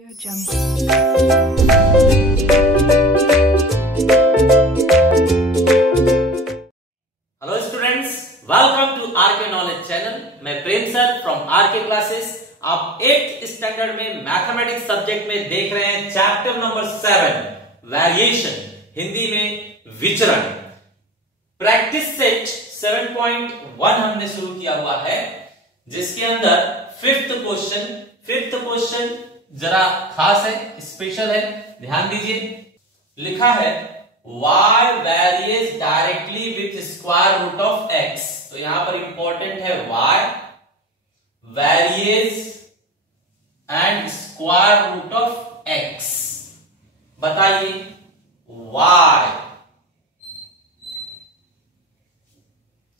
Hello students, welcome to RK knowledge channel. मैं Prem sir from RK classes. आप 8th standard में mathematics subject में देख रहे हैं चैप्टर नंबर 7 वेरिएशन, हिंदी में विचरण। प्रैक्टिस सेट 7.1 हमने शुरू किया हुआ है, जिसके अंदर फिफ्थ क्वेश्चन जरा खास है, स्पेशल है, ध्यान दीजिए। लिखा है y varies directly with square root of x। तो यहां पर इंपॉर्टेंट है y varies and square root of x। बताइए y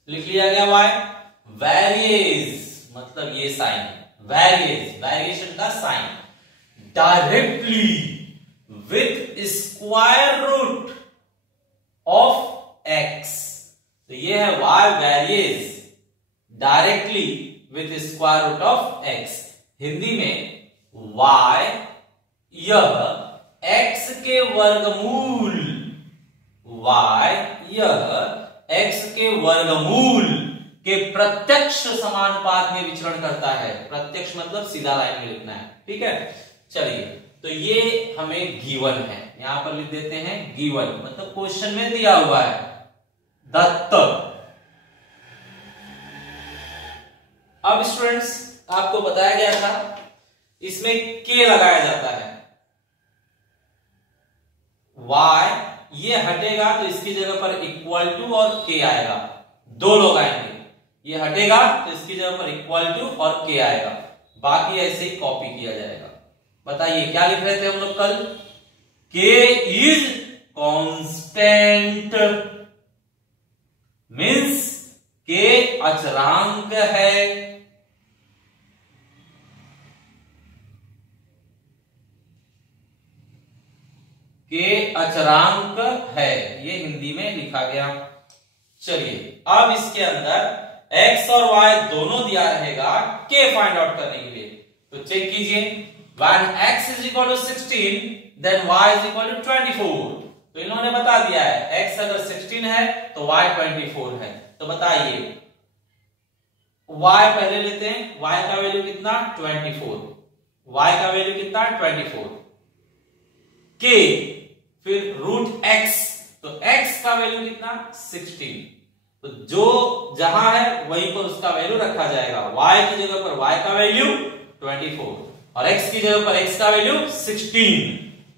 लिख लिया गया, y varies मतलब ये साइन varies, वेरिएशन का sign directly with square root of x। तो ये है y varies directly with square root of x। Hindi में y यह x के वर्गमूल, y यह x के वर्गमूल के प्रत्यक्ष समानुपात में विचरण करता है। प्रत्यक्ष मतलब सीधा लाइन में लिखना है, ठीक है। चलिए, तो ये हमें गिवन है, यहां पर लिख देते हैं गिवन, मतलब क्वेश्चन में दिया हुआ है, दत्त। अब स्टूडेंट्स, आपको बताया गया था इसमें k लगाया जाता है। y ये हटेगा तो इसकी जगह पर इक्वल टू और k आएगा, दो लोग आएंगे। ये हटेगा तो इसकी जगह पर इक्वल टू और k आएगा, बाकी ऐसे ही कॉपी किया जाएगा। बताइए क्या लिख रहे थे हम लोग कल? k is constant, means k अचरांक है। k अचरांक है, ये हिंदी में लिखा गया। चलिए, अब इसके अंदर x और y दोनों दिया रहेगा k फाइंड आउट करने के लिए। तो चेक कीजिए, when x is equal to 16 then y is equal to 24। तो इन्होंने बता दिया है x अगर 16 है तो y 24 है। तो बताइए y पहले लेते हैं, y का वैल्यू कितना 24, y का वैल्यू कितना 24, k फिर रूट x, तो x का वैल्यू कितना 16। तो जो जहां है वहीं पर उसका वैल्यू रखा जाएगा। y की जगह पर y का वैल्यू 24 और x की जगह पर x का वैल्यू 16।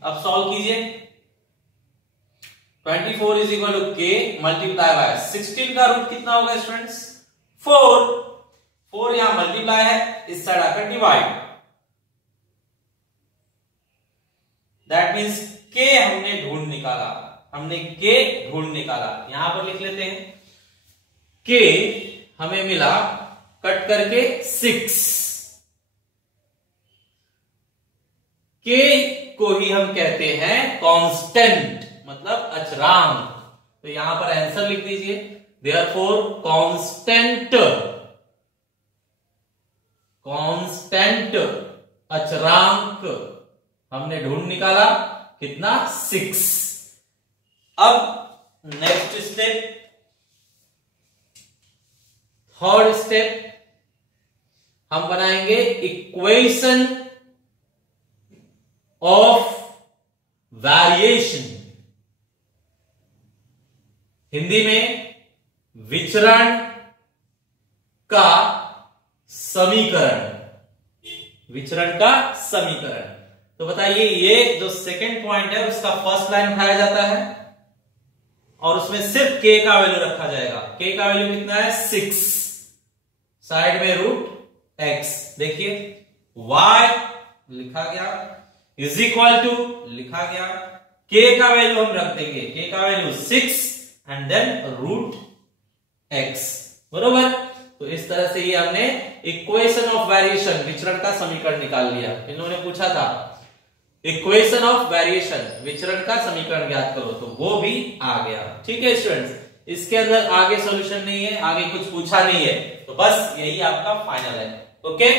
अब सॉल्व कीजिए, 24 is equal to k multiply by 16 का रूट कितना होगा स्टूडेंट्स 4 यहां मल्टीप्लाई है, इस साइड आकर डिवाइड। दैट मींस k हमने ढूंढ निकाला, यहां पर लिख लेते हैं k हमें मिला कट करके 6। k को ही हम कहते हैं कांस्टेंट, मतलब अचरांक। तो यहां पर आंसर लिख दीजिए, देयरफॉर कांस्टेंट अचरांक हमने ढूंढ निकाला कितना 6। अब नेक्स्ट स्टेप, थर्ड स्टेप, हम बनाएंगे इक्वेशन ऑफ वेरिएशन, हिंदी में विचरण का समीकरण। तो बताइए, ये जो सेकंड पॉइंट है उसका फर्स्ट लाइन उठाया जाता है और उसमें सिर्फ k का वैल्यू रखा जाएगा। k का वैल्यू कितना है 6, साइड में रूट x। देखिए y लिखा गया इज इक्वल टू लिखा गया, k का वैल्यू हम रख देंगे, k का value 6 and then root x, बरोबर। तो इस तरह से ये हमने इक्वेशन ऑफ वेरिएशन, विचरण का समीकरण निकाल लिया। इन्होंने पूछा था इक्वेशन ऑफ वेरिएशन, विचरण का समीकरण ज्ञात करो, तो वो भी आ गया। ठीक है स्टूडेंट्स, इसके अंदर आगे सॉल्यूशन नहीं है, आगे कुछ पूछा नहीं है, तो बस यही आपका फाइनल है। ओके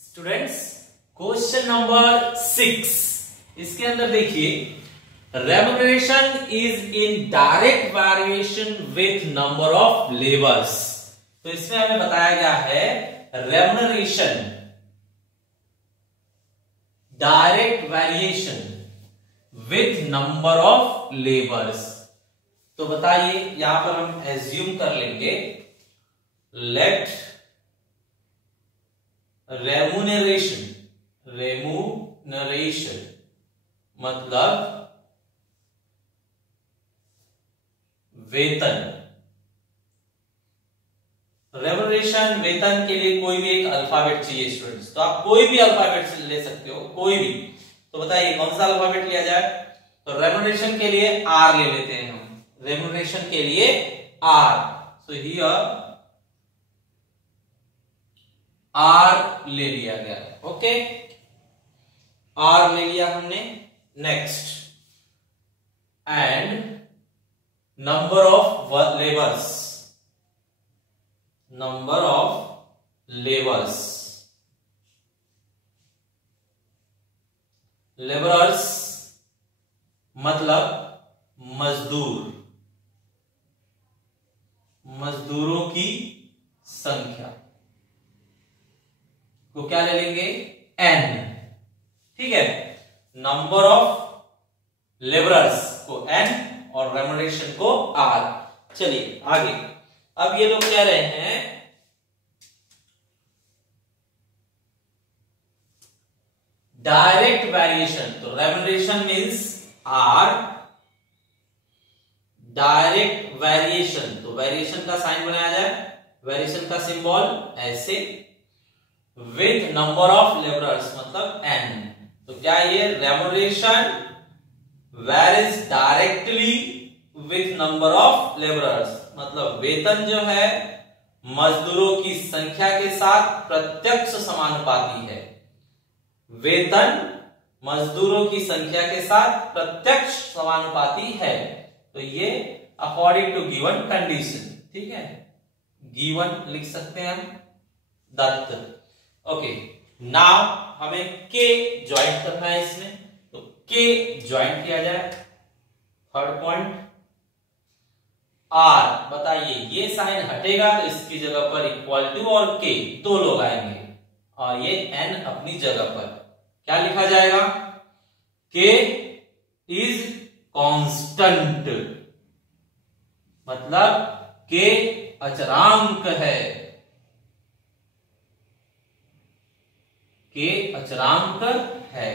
स्टूडेंट्स, क्वेश्चन नंबर 6, इसके अंदर देखिए, remuneration is in direct variation with number of labours. तो इसमें हमें बताया गया है remuneration direct variation with number of labours. तो बताइए, यहां पर हम एज्यूम कर लेंगे, लेट रेम्युनरेशन मतलब वेतन। रेम्युनरेशन वेतन के लिए कोई भी एक अल्फाबेट चाहिए स्टूडेंट्स, तो आप कोई भी अल्फाबेट ले सकते हो, कोई भी। तो बताइए कौन सा अल्फाबेट लिया जाए? तो रेम्युनरेशन के लिए आर ले लेते हैं हम, रेम्युनरेशन के लिए आर। सो हियर आर ले लिया गया, ओके, आर ले लिया हमने। Next, and number of labours, number of labours, labourers मतलब मजदूर, मजदूरों की संख्या को क्या ले लेंगे? एन, ठीक है। नंबर ऑफ लेबरर्स को एन और रेम्युनरेशन को आर। चलिए आगे, अब ये लोग कह रहे हैं डायरेक्ट वेरिएशन। तो remuneration means R, direct variation, तो वेरिएशन का साइन बनाया जाए, वेरिएशन का सिंबल ऐसे, विथ नंबर ऑफ लेबरर्स मतलब एन। तो क्या ये remuneration varies directly with number of labourers, मतलब वेतन जो है मजदूरों की संख्या के साथ प्रत्यक्ष समानुपाती है। वेतन मजदूरों की संख्या के साथ प्रत्यक्ष समानुपाती है। तो ये अकॉर्डिंग टू गिवन कंडीशन, ठीक है, गिवन लिख सकते हैं हम, दत्त। ओके, नाउ हमें के ज्वाइंट करना है इसमें, तो के ज्वाइंट किया जाए। थर्ड पॉइंट, आर, बताइए ये साइन हटेगा तो इसकी जगह पर इक्वल टू और के दो लोग आएंगे, और ये एन अपनी जगह पर क्या लिखा जाएगा? के इज कांस्टेंट, मतलब के अचरांक है, के अचरांक है,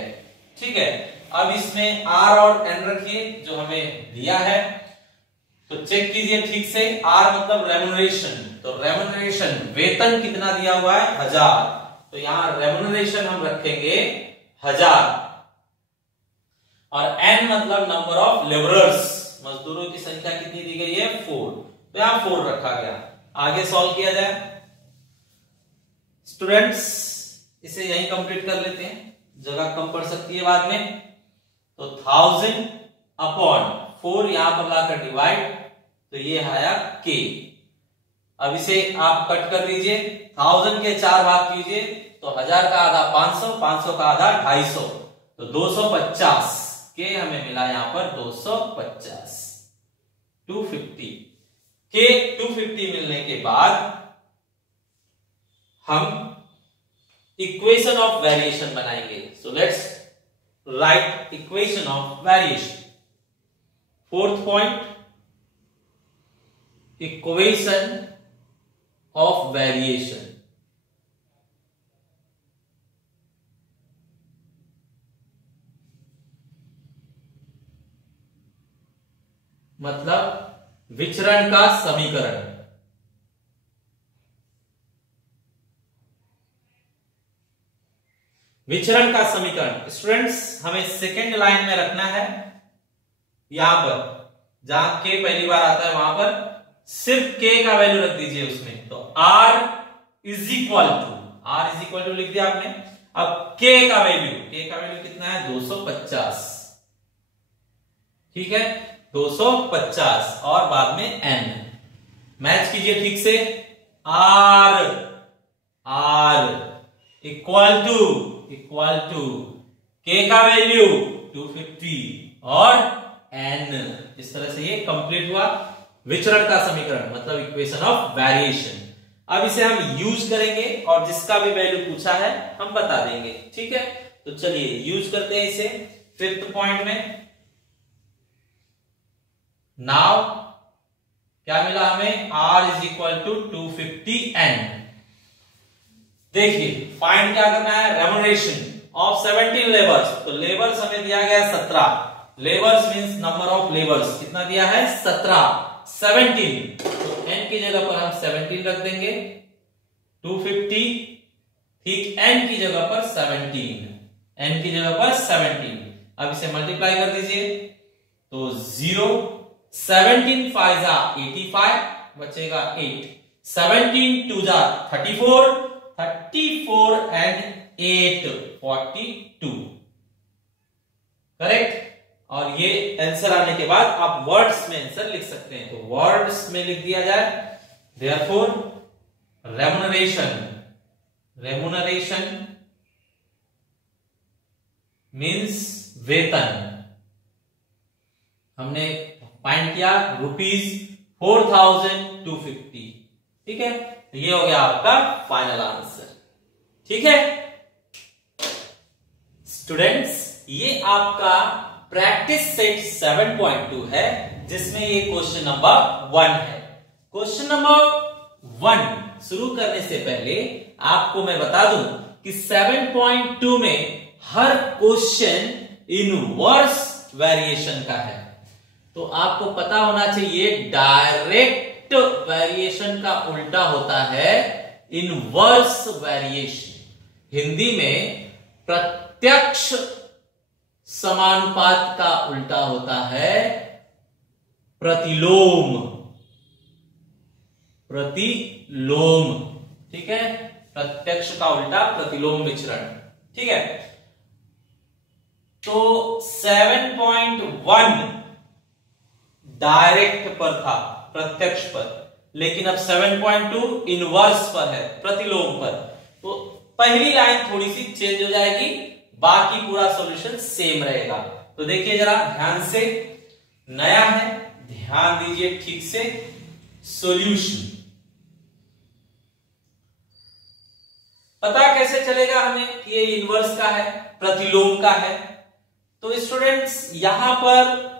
ठीक है। अब इसमें आर और एन रखिए जो हमें दिया है, तो चेक कीजिए ठीक से। आर मतलब रेम्युनरेशन, तो रेम्युनरेशन वेतन कितना दिया हुआ है? 1000, तो यहां रेम्युनरेशन हम रखेंगे 1000। और एन मतलब नंबर ऑफ लेबरर्स, मजदूरों की संख्या कितनी दी गई है? 4, तो यहां 4 रखा गया। आगे सॉल्व किया जाए स्टूडेंट्स, इसे यहीं कंप्लीट कर लेते हैं, जगह कम पड़ सकती है बाद में। तो 1000 अपॉन 4 यहां पर लाकर डिवाइड, तो ये आया के। अब इसे आप कट कर दीजिए, 1000 के 4 भाग कीजिए, तो 1000 का आधा 500, 500 का आधा 250, तो 250 के हमें मिला यहां पर 250, 250 के। 250 मिलने के बाद हम इक्वेशन ऑफ वेरिएशन बनाएंगे। So let's write equation of variation. Fourth point, equation of variation, मतलब विचरण का समीकरण। विचरण का समीकरण स्टूडेंट्स हमें सेकेंड लाइन में रखना है, यहां पर जहां के पहली बार आता है वहां पर सिर्फ के का वैल्यू रख दीजिए उसमें। तो R इज इक्वल टू लिख दिया आपने। अब के का वैल्यू कितना है? 250, ठीक है, 250 और बाद में n। मैच कीजिए ठीक से, R equal to equal to k का वैल्यू 250 और n। इस तरह से ये कंप्लीट हुआ विचरण का समीकरण, मतलब इक्वेशन ऑफ वेरिएशन। अब इसे हम यूज करेंगे और जिसका भी वैल्यू पूछा है हम बता देंगे, ठीक है। तो चलिए यूज करते हैं इसे फिफ्थ पॉइंट में। नाउ क्या मिला हमें, r is equal to 250n। देखिए फाइंड क्या करना है, रेम्युनरेशन ऑफ 17 लेबर्स। तो लेबर्स हमें दिया गया 17, labours means number of labours कितना दिया है 17, 17। तो n की जगह पर हम 17 रख देंगे, 250 ठीक, n की जगह पर 17, n की जगह पर 17। अब इसे मल्टीप्लाई कर दीजिए तो 0, 17 5 जा 85 बचेगा 8, 17 2 जा 34, 34 एंड 8 42, करेक्ट। और ये आंसर आने के बाद आप वर्ड्स में आंसर लिख सकते हैं, तो वर्ड्स में लिख दिया जाए देयरफॉर रेम्युनरेशन, रेम्युनरेशन मींस वेतन। हमने फाइंड किया ₹4250, ठीक है। तो ये हो गया आपका फाइनल आंसर, ठीक है स्टूडेंट्स। ये आपका प्रैक्टिस सेट 7.2 है, जिसमें ये क्वेश्चन नंबर 1 है। क्वेश्चन नंबर 1 शुरू करने से पहले आपको मैं बता दूं कि 7.2 में हर क्वेश्चन इनवर्स वेरिएशन का है। तो आपको पता होना चाहिए डायरेक्ट वेरिएशन का उल्टा होता है इनवर्स वेरिएशन। हिंदी में प्रत्यक्ष समानुपात का उल्टा होता है प्रतिलोम, प्रतिलोम, ठीक है। प्रत्यक्ष का उल्टा प्रतिलोम विचरण, ठीक है। तो 7.1 डायरेक्ट पर था, प्रत्यक्ष पर, लेकिन अब 7.2 इनवर्स पर है, प्रतिलोम पर। तो पहली लाइन थोड़ी सी चेंज हो जाएगी, बाकी पूरा सॉल्यूशन सेम रहेगा। तो देखिए जरा ध्यान से, नया है ध्यान दीजिए ठीक से। सॉल्यूशन पता कैसे चलेगा हमें कि ये इनवर्स का है, प्रतिलोम का है। तो स्टूडेंट्स यहां पर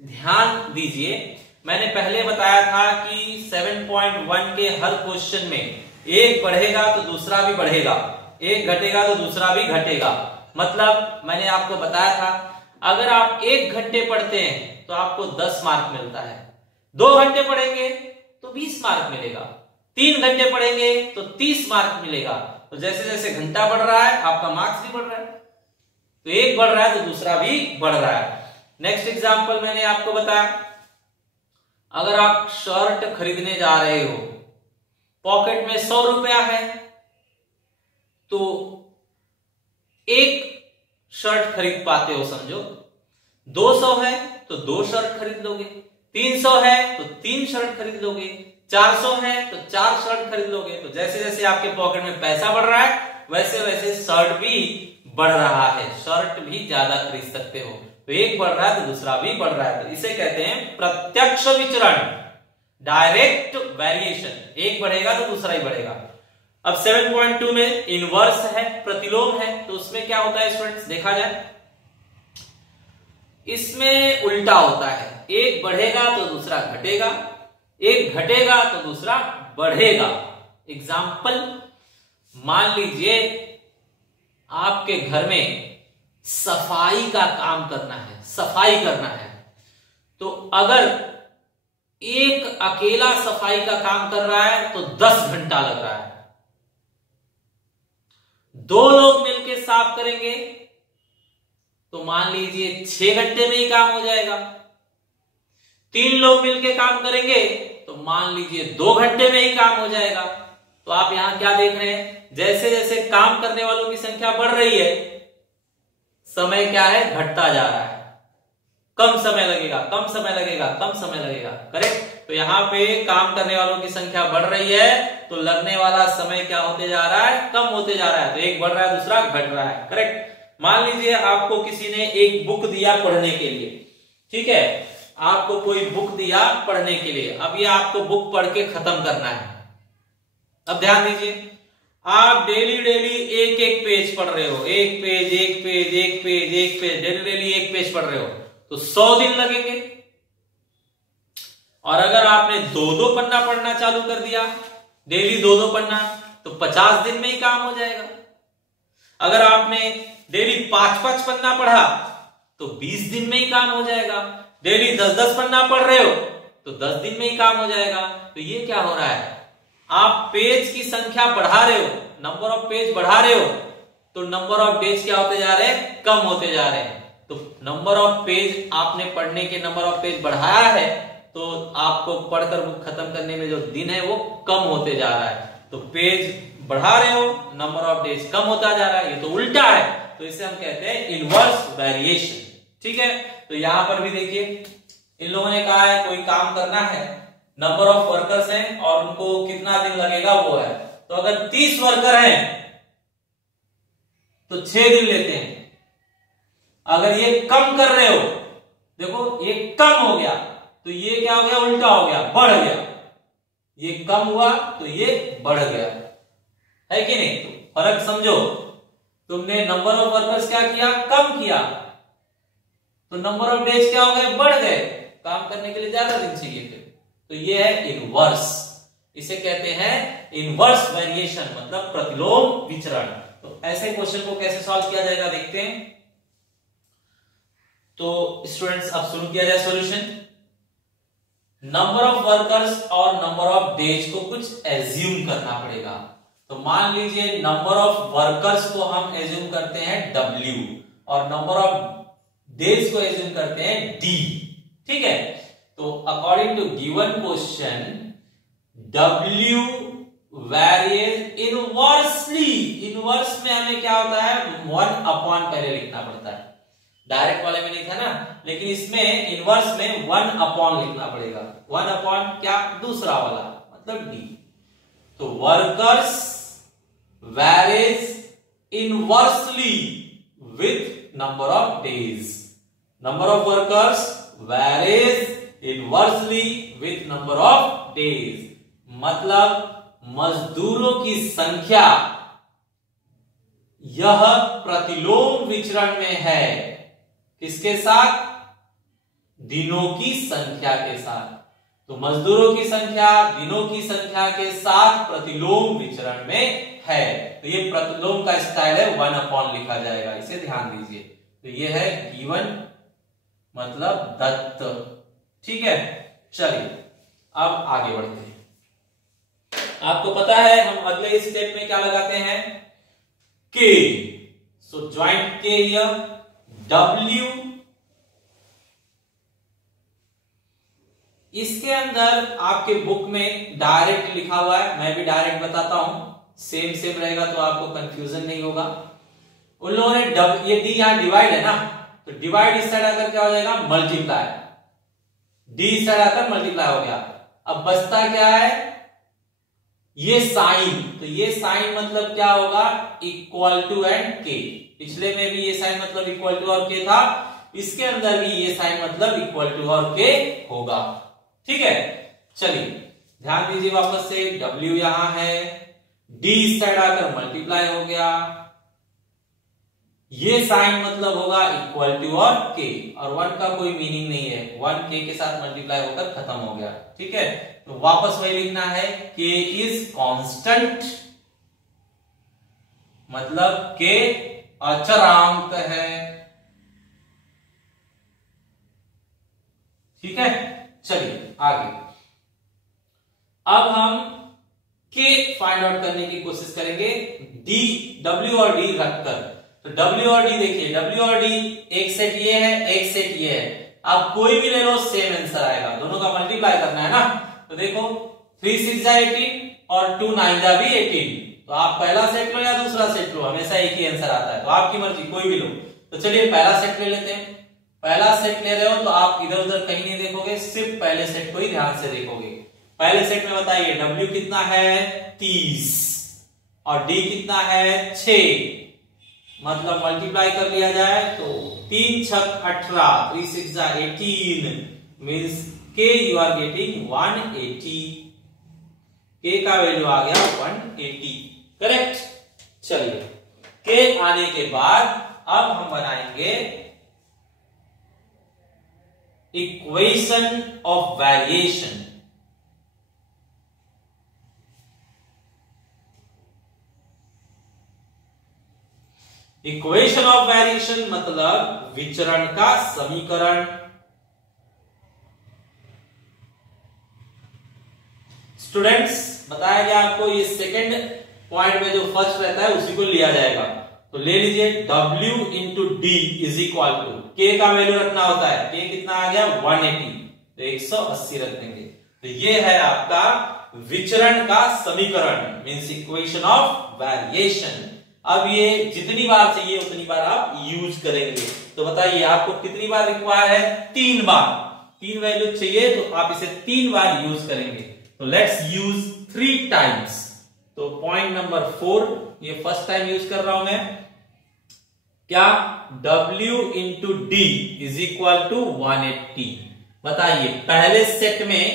ध्यान दीजिए, मैंने पहले बताया था कि 7.1 के हर क्वेश्चन में एक बढ़ेगा तो दूसरा भी बढ़ेगा, एक घटेगा तो दूसरा भी घटेगा। मतलब मैंने आपको बताया था अगर आप 1 घंटे पढ़ते हैं तो आपको 10 मार्क मिलता है, 2 घंटे पढ़ेंगे तो 20 मार्क मिलेगा, 3 घंटे पढ़ेंगे तो 30 मार्क मिलेगा। तो जैसे जैसे घंटा बढ़ रहा है आपका मार्क्स भी बढ़ रहा है, तो एक बढ़ रहा है तो दूसरा भी बढ़ रहा है। नेक्स्ट एग्जांपल मैंने आपको बताया, अगर आप शर्ट खरीदने जा रहे हो, पॉकेट में 100 रुपया है, तो एक शर्ट खरीद पाते हो समझो, 200 है तो 2 शर्ट खरीद लोगे, 300 है तो 3 शर्ट खरीद लोगे, 400 है तो 4 शर्ट खरीद लोगे। तो जैसे जैसे आपके पॉकेट में पैसा बढ़ रहा है वैसे वैसे शर्ट भी बढ़ रहा है, शर्ट भी ज्यादा खरीद सकते हो। तो एक बढ़ रहा है तो दूसरा भी बढ़ रहा है, तो इसे कहते हैं प्रत्यक्ष विचरण, डायरेक्ट वेरिएशन। एक बढ़ेगा तो दूसरा ही बढ़ेगा। अब 7.2 में इनवर्स है, प्रतिलोम है, तो उसमें क्या होता है स्टूडेंट्स, देखा जाए इसमें उल्टा होता है, एक बढ़ेगा तो दूसरा घटेगा, एक घटेगा तो दूसरा बढ़ेगा। एग्जाम्पल मान लीजिए आपके घर में सफाई का काम करना है, सफाई करना है, तो अगर एक अकेला सफाई का काम कर रहा है तो 10 घंटा लग रहा है, 2 लोग मिलकर साफ करेंगे तो मान लीजिए 6 घंटे में ही काम हो जाएगा, 3 लोग मिलकर काम करेंगे तो मान लीजिए 2 घंटे में ही काम हो जाएगा। तो आप यहां क्या देख रहे हैं, जैसे जैसे काम करने वालों की संख्या बढ़ रही है, समय क्या है, घटता जा रहा है, कम समय लगेगा, कम समय लगेगा, कम समय लगेगा, करेक्ट। तो यहाँ पे काम करने वालों की संख्या बढ़ रही है, तो लगने वाला समय क्या होते जा रहा है, कम होते जा रहा है। तो एक बढ़ रहा है, दूसरा घट रहा है, करेक्ट। मान लीजिए आपको किसी ने एक बुक दिया पढ़ने के लिए, ठीक है, आपको कोई बुक दिया पढ़ने के लिए। अब ये आपको बुक पढ़ के खत्म करना है। अब ध्यान दीजिए, आप डेली डेली एक एक पेज पढ़ रहे हो, एक पेज एक पेज एक पेज एक पेज, डेली डेली एक पेज पढ़ रहे हो, तो 100 दिन लगेंगे। और अगर आपने 2-2 पन्ना पढ़ना चालू कर दिया, डेली 2-2 पन्ना, तो 50 दिन में ही काम हो जाएगा। अगर आपने डेली 5-5 पन्ना पढ़ा तो 20 दिन में ही काम हो जाएगा। डेली 10-10 पन्ना पढ़ रहे हो तो 10 दिन में ही काम हो जाएगा। तो ये क्या हो रहा है, आप पेज की संख्या बढ़ा रहे हो, नंबर ऑफ पेज बढ़ा रहे हो, तो नंबर ऑफ डेज क्या होते जा रहे हैं, कम होते जा रहे हैं। तो नंबर ऑफ पेज, आपने पढ़ने के नंबर ऑफ पेज बढ़ाया है, तो आपको पढ़कर बुक खत्म करने में जो दिन है वो कम होते जा रहा है। तो पेज बढ़ा रहे हो, नंबर ऑफ डेज कम होता जा रहा है, ये तो उल्टा है। तो इसे हम कहते हैं इनवर्स वेरिएशन, ठीक है। तो यहां पर भी देखिए, इन लोगों ने कहा है कोई काम करना है, नंबर ऑफ वर्कर्स हैं और उनको कितना दिन लगेगा वो है। तो अगर 30 वर्कर हैं तो 6 दिन लेते हैं। अगर ये कम कर रहे हो, देखो ये कम हो गया, तो ये क्या हो गया, उल्टा हो गया, बढ़ गया। ये कम हुआ तो ये बढ़ गया, है कि नहीं। तो फर्क समझो, तुमने नंबर ऑफ वर्कर्स क्या किया, कम किया, तो नंबर ऑफ डेज क्या हो गए, बढ़ गए, काम करने के लिए ज्यादा दिन चाहिए फिर। तो ये है इनवर्स, इसे कहते हैं इनवर्स वेरिएशन, मतलब प्रतिलोम विचरण। तो ऐसे क्वेश्चन को कैसे सॉल्व किया जाएगा देखते हैं। तो स्टूडेंट्स अब शुरू किया जाए सॉल्यूशन। नंबर ऑफ वर्कर्स और नंबर ऑफ डेज को कुछ एज्यूम करना पड़ेगा। तो मान लीजिए नंबर ऑफ वर्कर्स को हम एज्यूम करते हैं W और नंबर ऑफ डेज को एज्यूम करते हैं D, ठीक है। तो according to given question W varies inversely, inverse में हमें क्या होता है, 1 पहले लिखना पड़ता है। डायरेक्ट वाले में नहीं था ना, लेकिन इसमें इनवर्स में 1 लिखना पड़ेगा। 1 क्या, दूसरा वाला, मतलब D। तो workers varies inversely with number of days, number of workers varies inversely with number of days, मतलब मजदूरों की संख्या यह प्रतिलोम विचरण में है, किसके साथ, दिनों की संख्या के साथ। तो मजदूरों की संख्या दिनों की संख्या के साथ प्रतिलोम विचरण में है। तो ये प्रतिलोम का स्टाइल है, 1 लिखा जाएगा, इसे ध्यान दीजिए। तो ये है गिवन, मतलब दत्त, ठीक है। चलिए अब आगे बढ़ते हैं। आपको पता है हम अगले स्टेप में क्या लगाते हैं, के। सो ज्वाइंट के हियर, W, इसके अंदर आपके बुक में डायरेक्ट लिखा हुआ है, मैं भी डायरेक्ट बताता हूं, सेम रहेगा तो आपको कंफ्यूजन नहीं होगा। उन लोगों ने ये डी यहां डिवाइड है ना, तो डिवाइड इस साइड आकर क्या हो जाएगा, मल्टीप्लाई, डी इस साइड आकर मल्टीप्लाई हो गया। अब बचता क्या है, ये साइन, तो ये साइन मतलब क्या होगा, इक्वल टू एंड के। पिछले में भी ये साइन मतलब इक्वल टू और के था, इसके अंदर भी ये साइन मतलब इक्वल टू और के होगा, ठीक है। चलिए ध्यान दीजिए वापस से, W यहां है, D इस साइड आकर मल्टीप्लाई हो गया, ये साइन मतलब होगा इक्वल टू और के, और 1 का कोई मीनिंग नहीं है, 1 के साथ मल्टीप्लाई होकर खत्म हो गया, ठीक है। तो वापस वही लिखना है, k इज कांस्टेंट, मतलब k अचरांक है, ठीक है। चलिए आगे, अब हम k फाइंड आउट करने की कोशिश करेंगे D, W और D रखकर। तो W और D देखिए, W और D एक सेट ये है, एक सेट ये है, आप कोई भी ले लो सेम आंसर आएगा, दोनों का मल्टीप्लाई करना है ना। तो देखो 3 6 18 और 2 9 भी 18, तो आप पहला सेट लो या दूसरा सेट लो, हमेशा एक ही आंसर आता है, तो आपकी मर्जी कोई भी लो। तो चलिए पहला सेट ले लेते हैं, पहला सेट ले रहे हो तो आप इधर उधर कहीं नहीं देखोगे, सिर्फ पहले सेट को ही ध्यान से देखोगे। पहले सेट में बताइए W कितना है 30 और D कितना है 6, मतलब मल्टीप्लाई कर लिया जाए तो 3 छक 18, 3 6 18 means K you are getting 180। K का वैल्यू आ गया 180, करेक्ट। चलिए K आने के बाद अब हम बनाएंगे equation of variation. Equation of variation मतलब विचरण का समीकरण। स्टूडेंट्स बताया गया आपको ये सेकंड पॉइंट में जो फर्स्ट रहता है उसी को लिया जाएगा, तो ले लीजिए W into D is equal to, K का वैल्यू रखना होता है, K कितना आ गया 180, तो 180 रख देंगे। तो ये है आपका विचरण का समीकरण मींस इक्वेशन ऑफ वेरिएशन। अब ये जितनी बार चाहिए उतनी बार आप यूज करेंगे। तो बताइए आपको कितनी बार रिक्वायर है, 3 बार। 3 वैल्यू चाहिए तो आप इसे 3 बार यूज करेंगे। तो लेट्स यूज 3 टाइम्स। तो पॉइंट नंबर 4 ये फर्स्ट टाइम यूज कर रहा हूं मैं, क्या W into D is equal to 180। बताइए पहले सेट में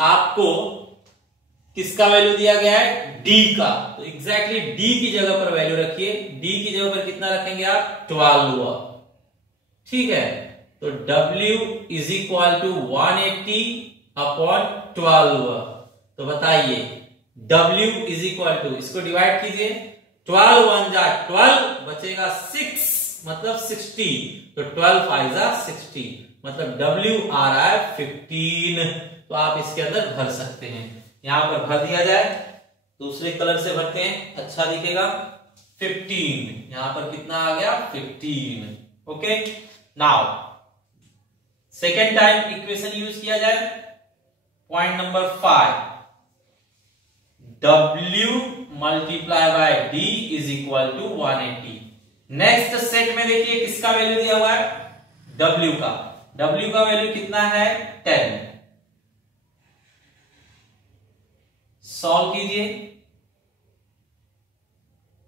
आपको किसका वैल्यू दिया गया है, D का, तो एग्जैक्टली D की जगह पर वैल्यू रखिए। D की जगह पर कितना रखेंगे आप 12, ठीक है। तो W is equal to 180 upon 12। तो बताइए W इज इक्वल टू, इसको डिवाइड कीजिए, 12 1 जा 12, बचेगा 6 मतलब 60, तो 12 5 जा 60, मतलब W आ रहा है 15। तो आप इसके अंदर भर सकते हैं, यहां पर भर दिया जाए, दूसरे कलर से भरते हैं अच्छा दिखेगा। 15 यहां पर कितना आ गया 15, okay. Now second time equation use किया जाए, point number 5, W multiply by D is equal to 180। Next set में देखिए किसका वैल्यू दिया हुआ है, W का। W का वैल्यू कितना है 10। सॉल्व कीजिए,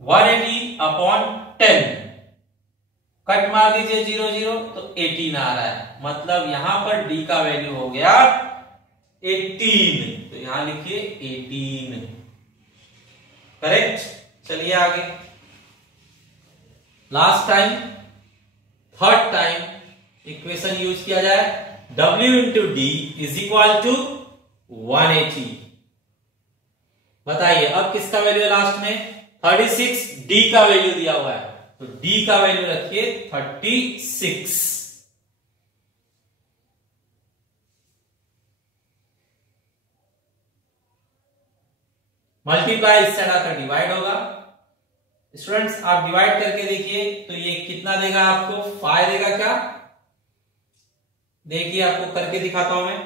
180 अपॉन 10, कट मार दीजिए 0 0, तो 18 आ रहा है, मतलब यहां पर D का वैल्यू हो गया 18। तो यहां लिखिए 18, करेक्ट। चलिए आगे, last time third time equation use किया जाए, W into D is equal to 180। बताइए अब किसका वैल्यू है लास्ट में 36, D का वैल्यू दिया हुआ है, तो D का वैल्यू रखिए 36। मल्टीप्लाई इस साइड आकर डिवाइड होगा। स्टूडेंट्स आप डिवाइड करके देखिए तो ये कितना देगा आपको, 5 देगा क्या, देखिए आपको करके दिखाता हूं मैं।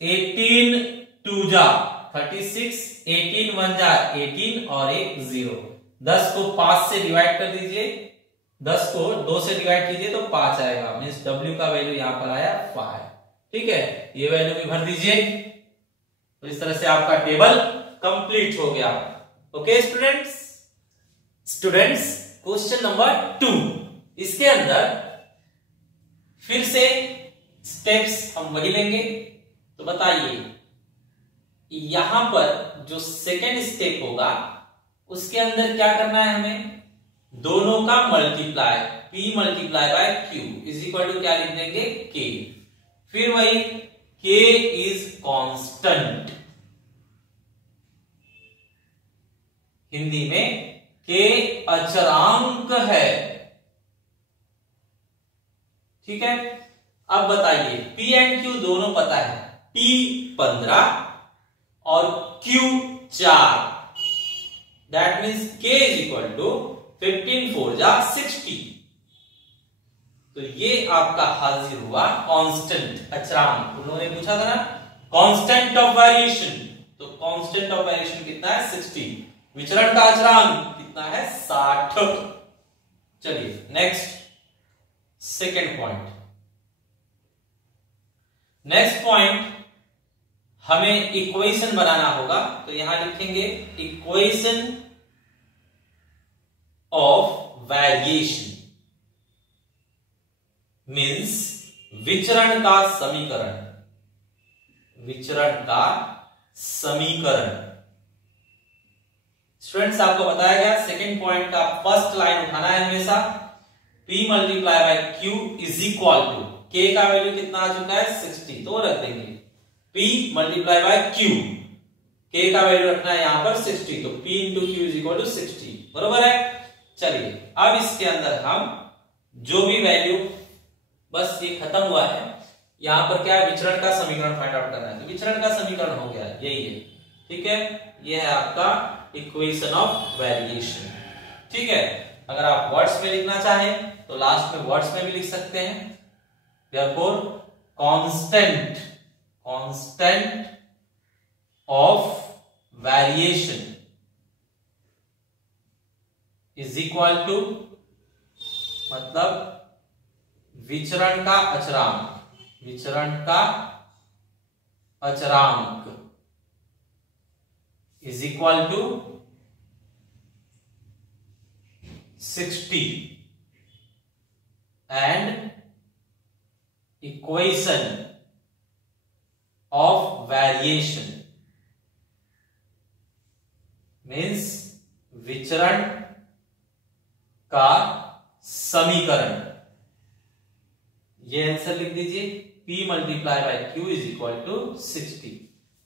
18 2 जा 36, 18 1 जा 18 और एक 0। 10 को 5 से डिवाइड कर दीजिए, 10 को 2 से डिवाइड कीजिए तो 5 आएगा, मींस W का वैल्यू यहां पर आया 5, ठीक है। ये वैल्यू भी भर दीजिए, तो इस तरह से आपका टेबल कंप्लीट हो गया। ओके स्टूडेंट्स, क्वेश्चन नंबर 2, इसके अंदर फिर से स्टेप्स हम वही लेंगे। तो बताइए यहां पर जो सेकेंड स्टेप होगा उसके अंदर क्या करना है हमें, दोनों का multiply, P multiply by Q is equal to क्या लिख देंगे K। फिर वही K इज कांस्टेंट, हिंदी में K अचरांक है, ठीक है। अब बताइए P एंड Q दोनों पता है, P 15 और Q 4, that means K is equal to 15 4 जा 60। तो ये आपका हाजिर हुआ कांस्टेंट अचरांक। उन्होंने पूछा था ना कांस्टेंट ऑफ वेरिएशन, तो कांस्टेंट ऑफ वेरिएशन कितना है 60, विचरण का अचरांक कितना है 60। चलिए next second point. Next point हमें इक्वेशन बनाना होगा, तो यहां लिखेंगे इक्वेशन ऑफ वेरिएशन मीन्स विचरण का समीकरण। विचरण का समीकरण। स्टूडेंट्स आपको बताया गया सेकेंड पॉइंट का फर्स्ट लाइन उठाना है हमेशा। P multiply by Q is equal to, K का वैल्यू कितना आ चुका है 60, तो रख देंगे P multiply by Q, K का वैल्यू रखना है यहां पर 60, तो P into Q is equal to 60, बरोबर है। चलिए अब इसके अंदर हम जो भी वैल्यू, बस ये खत्म हुआ है, यहां पर क्या है विचरण का समीकरण फाइंड आउट करना है, तो विचरण का समीकरण हो गया, यही है, ठीक है। ये है आपका इक्वेशन ऑफ वेरिएशन, ठीक है। अगर आप वर्ड्स में लिखना चाहें तो लास्ट में वर्ड्स में भी लिख सकते हैं। Therefore constant of variation is equal to, मतलब विचरण का अचरांक, विचरण का अचरांक is equal to 60 and equation of variation means विचरण का समीकरण। ये आंसर लिख दीजिए, P multiply by Q is equal to 60।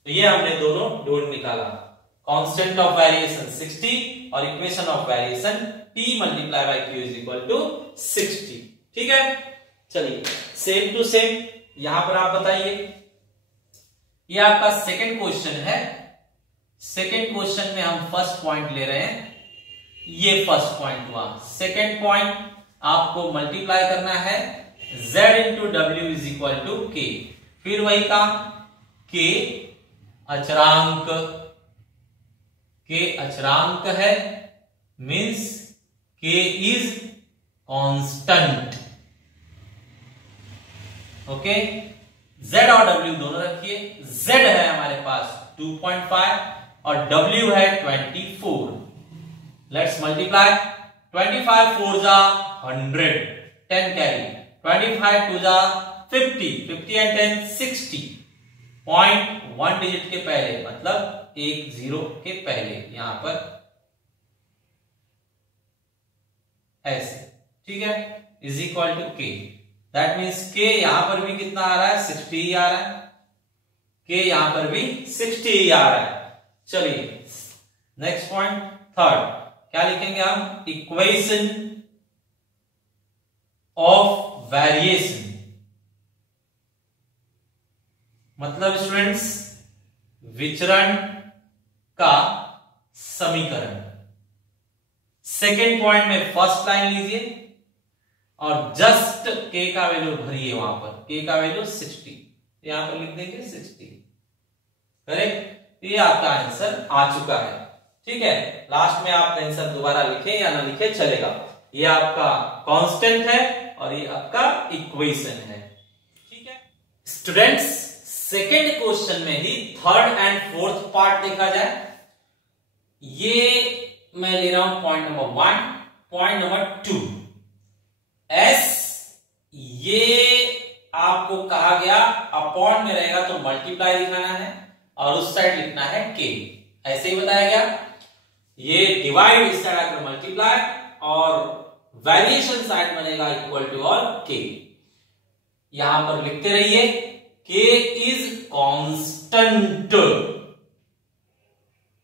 तो ये हमने दोनों ढूंढ निकाला, कांस्टेंट ऑफ वेरिएशन 60 और equation of variation P multiply by Q is equal to 60, ठीक है। चलिए सेम टू सेम यहां पर आप बताइए, ये आपका सेकंड क्वेश्चन है। सेकंड क्वेश्चन में हम फर्स्ट पॉइंट ले रहे हैं, ये फर्स्ट पॉइंट हुआ। सेकंड पॉइंट आपको मल्टीप्लाई करना है Z into W is equal to K, फिर वही काम, K अचरांक है means K is constant, okay. Z और W दोनों रखिए, Z है हमारे पास 2.5 और W है 24। लेट्स मल्टीप्लाई, 25 4 जा 100, 10 कैरी, 25 2 जा 50, 50 एंड 10 60, पॉइंट 1 डिजिट के पहले, मतलब एक जीरो के पहले यहां पर ऐसे, ठीक है, is equal to K। That means K यहां पर भी कितना आ रहा है 60 ही आ रहा है, K यहां पर भी 60 ही आ रहा है। चलिए नेक्स्ट पॉइंट थर्ड, क्या लिखेंगे हम, इक्वेशन ऑफ वेरिएशन, मतलब स्टूडेंट्स विचरण का समीकरण। सेकेंड पॉइंट में फर्स्ट लाइन लीजिए और जस्ट K का वैल्यू भरिए, वहां पर K का वैल्यू 60, यहां पर लिख देंगे 60, करेक्ट। ये आपका आंसर आ चुका है, ठीक है। लास्ट में आप आंसर दोबारा लिखें या ना लिखें चलेगा। ये आपका कांस्टेंट है और ये आपका इक्वेशन है, ठीक है। स्टूडेंट्स सेकेंड क्वेश्चन में ही थर्ड एंड फोर्थ पार्ट देखा जाए। ये मैं ले रहा हूं point number 1, point number 2, S ये आपको कहा गया अपॉन में रहेगा तो मल्टीप्लाई दिखाना है और उस साइड लिखना है K, ऐसे ही बताया गया। ये डिवाइड इस साइड आकर मल्टीप्लाई और वेरिएशन साइड बनेगा इक्वल टू और K। यहां पर लिखते रहिए K इज कांस्टेंट,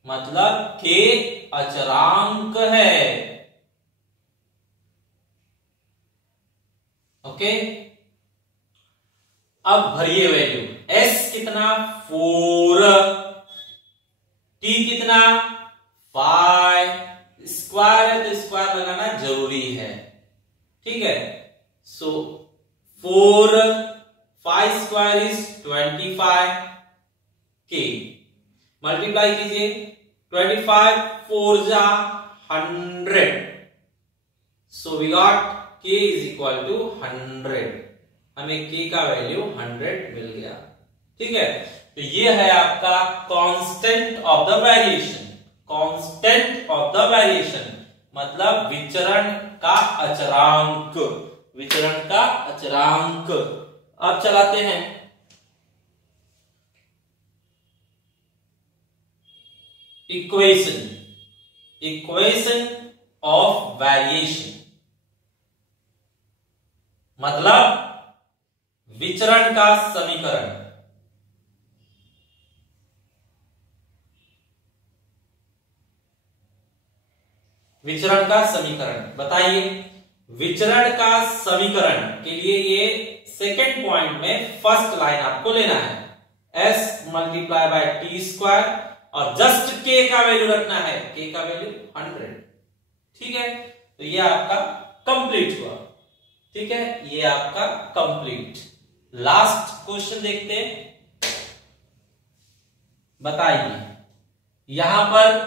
मतलब K अचरांक है, ओके। अब भरिए वैल्यू, S कितना 4, T कितना 5, स्क्वायर है तो स्क्वायर लगाना जरूरी है, ठीक है। So 4 5 square is 25, K multiply कीजिए, 25 4 जा 100, so we got k is equal to 100। हमें k का वैल्यू 100 मिल गया। ठीक है, तो ये है आपका constant of the variation. Constant of the variation मतलब विचरण का अचरांक, विचरण का अचरांक। अब चलाते हैं इक्वेशन, इक्वेशन ऑफ वेरिएशन मतलब विचरण का समीकरण। विचरण का समीकरण बताइए। विचरण का समीकरण के लिए ये सेकेंड पॉइंट में फर्स्ट लाइन आपको लेना है, s multiply by T square और जस्ट k का वैल्यू रखना है, k का वैल्यू 100। ठीक है, तो ये आपका कंप्लीट हुआ। ठीक है, ये आपका कंप्लीट। लास्ट क्वेश्चन देखते हैं। बताइए, यहां पर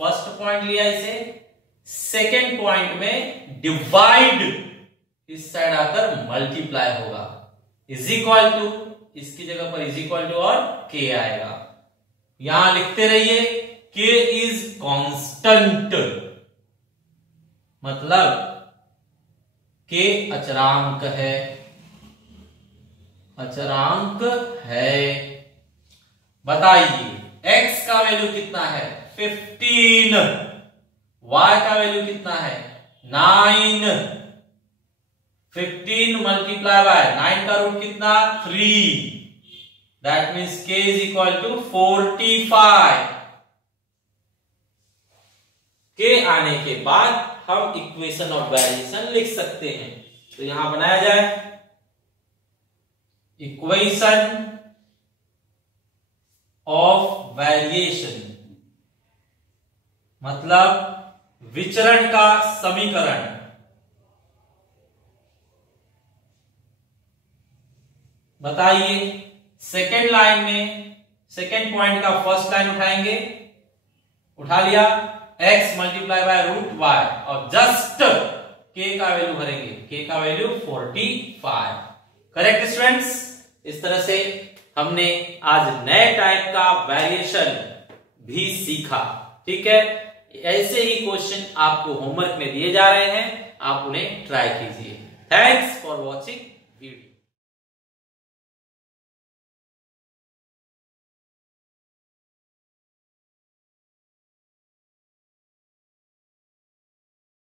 फर्स्ट पॉइंट लिया इसे, सेकेंड पॉइंट में डिवाइड इस साइड आकर मल्टीप्लाई होगा, इज इक्वल टू, इसकी जगह पर इज इक्वल टू और k आएगा। यहां लिखते रहिए k इज कांस्टेंट मतलब k अचरांक है, अचरांक है। बताइए x का वैल्यू कितना है 15, y का वैल्यू कितना है 9, 15 मल्टीप्लाई बाय 9 का रूट कितना 3, that means k is equal to 45। k आने के बाद हम इक्वेशन ऑफ वेरिएशन लिख सकते हैं। तो यहां बनाया जाए इक्वेशन ऑफ वेरिएशन मतलब विचरण का समीकरण। बताइए, सेकेंड लाइन में सेकेंड पॉइंट का फर्स्ट लाइन उठाएंगे, उठा लिया, x multiply by root y और जस्ट k का वैल्यू भरेंगे, k का वैल्यू 45। Correct students? इस तरह से हमने आज नए टाइप का वेरिएशन भी सीखा। ठीक है, ऐसे ही क्वेश्चन आपको होमवर्क में दिए जा रहे हैं, आप उन्हें ट्राई कीजिए। Thanks for watching video.